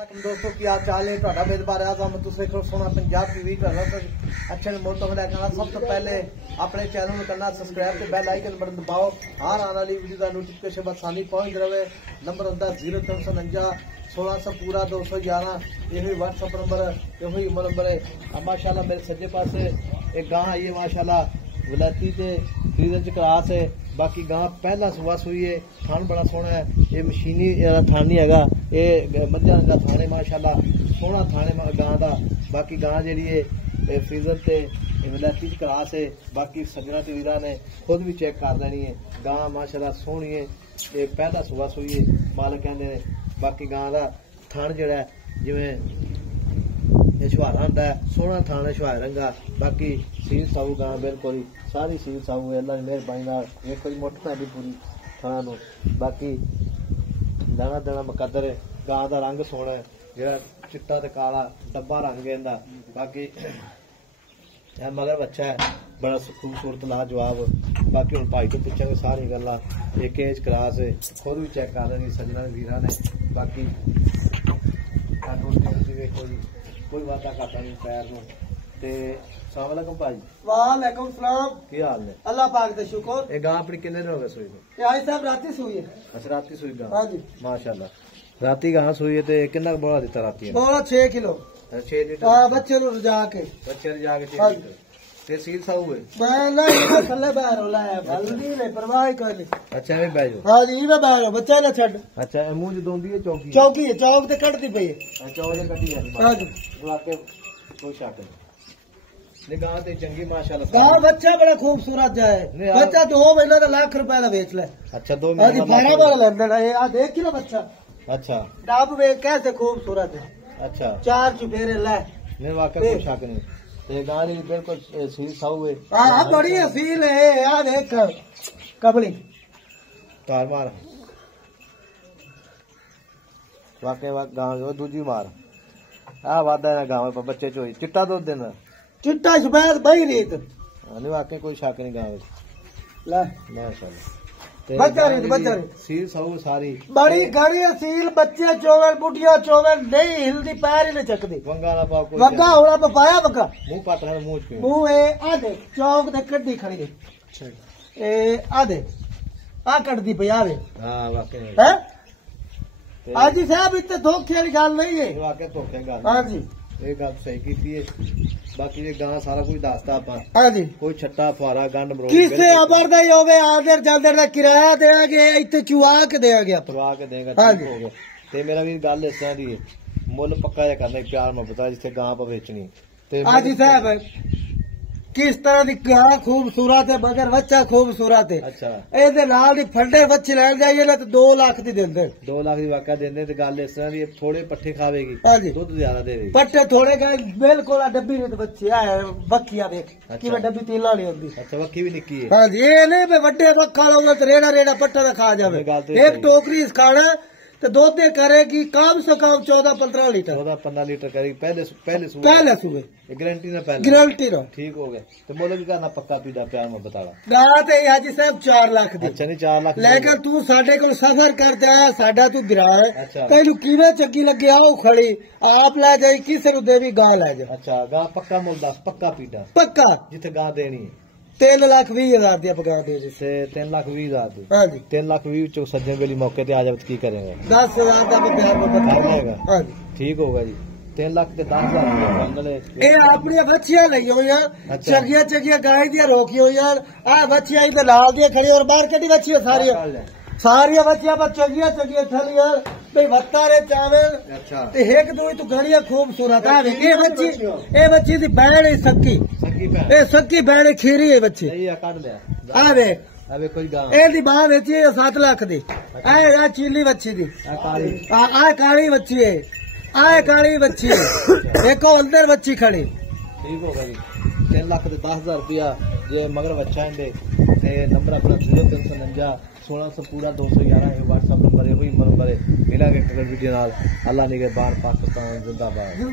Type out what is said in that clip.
दोस्तों की हाल चाल है ਤੁਹਾਡਾ ਮੇਜ਼ਬਾਨ ਆਜ਼ਮ ਤੁਸੀਂ ਵੇਖੋ ਸੋਹਣਾ ਪੰਜਾਬ ਟੀਵੀ ਤੁਹਾਡਾ ਅੱਛੇ ਮੌਤਮ ਦਾ कहना सब तो पहले अपने चैनल में करना सब्सक्राइब ते बेल आइकन बटन दबाओ हर आने वाली वीडियो का नोटिफिकेशन आसानी पहुंच रहे। नंबर होता 0349 1600 पूरा 211 यही व्हाट्सअप नंबर यही ईमेल नंबर है। माशाल्लाह मेरे सज्जे पास एक गां आई है माशाल्लाह वलैती ते सीजन च क्रास है। बाकी गां पहला सुबह सुई है थान बड़ा सोहना है। ये मशीनी थान नहीं है ये मझां दा थाने माशाल्लाह सोहना थाने गां दा। बाकी गां जी है फ्रीजर से वलैती च क्रास है। बाकी सजना ते वीरां ने खुद भी चेक कर देनी है। गां माशाल्लाह सोहनी है ये पहला सुबह सुई है मालक कहते हैं। बाकी गां दा थान जिहड़ा जिवें छुहारा होंदा है सोहना थान है छुहारे रंगा। बाकी सील साऊ गां बिल्कुल सारी सील साऊ है अल्लाह की मेहरबानी नाल देखो जी मुठ पैंदी पूरी थान नूं। बाकी दाना दाना मुकद्दर गां दा रंग सोहना है जिहड़ा चिट्टा ते काला डब्बा रंग है इहदा। बाकी मगर बच्चा है बड़ा खूबसूरत लाजवाब। बाकी हुण भाई तो पुछांगे सारी गल्लां एक एज क्लास है खुद भी चेक कर लेनी सजना वीरां ने। बाकी देखो जी कोई वादा घाटा नहीं पैर नूं ते अस्सलाम वालेकुम भाई। वालेकुम सलाम की हाल ने? अल्लाह पाक दा शुक्र। ये गां अपनी किन्ने दिन हो गए सुई नूं? ये आज साहब राती सुई है। अच्छा राती सुई गां? हां जी माशाल्लाह राती गां सुई है ते कितना बोला दिता राती? बोला 6 किलो 6 लीटर। हां बच्चे नु रजा के बच्चे रजा के 6 लीटर ते सील साऊ है मैं नहीं थल्ले बाहर होला है बल्दी ने परवाह कर ली। अच्छा मैं बैठो। हां जी मैं बाहर बच्चा ना छड़। अच्छा मुंह ज दोंदी है चौकी चौकी है चौक ते कटदी पई है। अच्छा ओले कटी है। हां जी वाके कोई शक नहीं गां ते चंगी माशाल्लाह। गां बच्चा बड़ा खूबसूरत जाए बच्चा 2 महीने का लाख रुपए का बेच ले। अच्छा 2 महीने का 12 वाला लेंदा है आ देख के ना बच्चा। अच्छा डाब वे कैसे खूबसूरत है। अच्छा 4 चुफेरे ले नहीं वाकई कोई शक नहीं ते गां दी बिल्कुल सील साऊ है। हां बड़ी सील है आ देख कबली तार मार वाकई गां जो दूजी मार आ वादा है गां पे बच्चे चोई चिट्टा दूध देना चिट्टा सफेद बही रीत नहीं वाकई कोई शक नहीं गां ले माशाल्लाह बच्चा रीत सील साऊ सारी बड़ी घड़ी सील बच्चे चोवन बुढ़िया चोवन नहीं हिलदी पैर ही नहीं चकदी वंगा ना पाओ कोई वंगा होना पे पाया वंगा मुंह पट रहा मुंह पे मुंह ए आ दे चौक ते कड्डी खड़ी है। अच्छा ए आ दे आ कड्डी पे आवे। हां वाकई है हाजी साहब इतने धोखे वाली गल नहीं है। वाकई धोखे गल हां जी ये गल सही की है। बाकी ये गां सारा कुछ दसता आपा। हां जी कोई छट्टा फुआरा गंड मरोड़ किसे अबर दा ही हो गए आदर जादर दा किराया देंगे इत्थे चुआ के देंगे चुआ के देंगे ठीक हो गया। ते मेरा भी गल इस तरह दी है मुल पक्का जा करना प्यार मोहब्बत जिथे गां पा बेचनी ते हाजी साहब किस तरह दी गां खूबसूरत है मगर बच्चा खूबसूरत है। अच्छा ए नाल दी फंडे बच्चे लैन जाइए ना तो 2 लाख दी देंदे 2 लाख दी वाका देंदे ते गल इस तरह दी थोड़े पट्ठे खावेगी दूध ज्यादा देवेगी पट्ठे थोड़े का बिल्कुल डब्बी नहीं बच्चे है बक्किया देख कि मैं डब्बी तीला नहीं होंदी। अच्छा वक्की भी निक्की है। हां जी ये नहीं बे बड्डे वक्का लोगे तो रेड़ा रेड़ा पट्टा दा खा जावे एक टोकरी इस खाना तो दूध करेगी कम से कम 14-15 लीटर 14-15 लीटर करेगी पहले सुबह गारंटी ना पहले गारंटी ना ठीक हो गया। तो बोलो कि करना पक्का पीड़ा प्यार में बताड़ा ना ते हाजी साहब 4 लाख दी। अच्छा नहीं 4 लाख लेकिन तू साडे कोल सफर करदा है साडा तू गिरा है। अच्छा तैनू किवें चंगी लगे आओ खड़ी आप ले जाई किसे नु देवी गां ले जा। अच्छा गां पक्का मुल दस पक्का पीड़ा पक्का जिथे गां देनी है 3,20,000 दी पगा दे से 3,20,000 दी। हां जी 3,20,000 चो सज्जन वेली मौके ते आ जावे की करेंगे 10,000 दा प्यार में बताएगा। हां जी ठीक होगा जी 3 लाख ते 10,000 बंगले ए अपनी बच्चियां लई होया चगिया चगिया गाय दी रोकी होया आ बच्चियां इधर लाल दी खड़ी और बाहर कडी बच्चियां सारी बच्चियां पर चगिया चगिया थलिया भाई वत्ता रे चावल। अच्छा ते एक दो तो घड़िया खूबसूरत आ ए बच्ची दी बैण है सक्की ए सक्की बैण खीरी है बच्ची ये काट ले आ रे अबे कोई गां ए दी बाह बेची है 7 लाख दी। आ चीली बच्ची दी आ काली बच्ची है आ काली बच्ची है देखो अंदर बच्ची खड़ी ठीक हो गई 3 लाख ते 10,000 रुपया ये मगर बच्चा है नंबर अपना 0349 1600 पूरा 211 व्हाट्सएप नंबर है वही नंबर है मिला के वीडियो नाल अल्लाह ने के बाहर पाकिस्तान जिंदाबाद।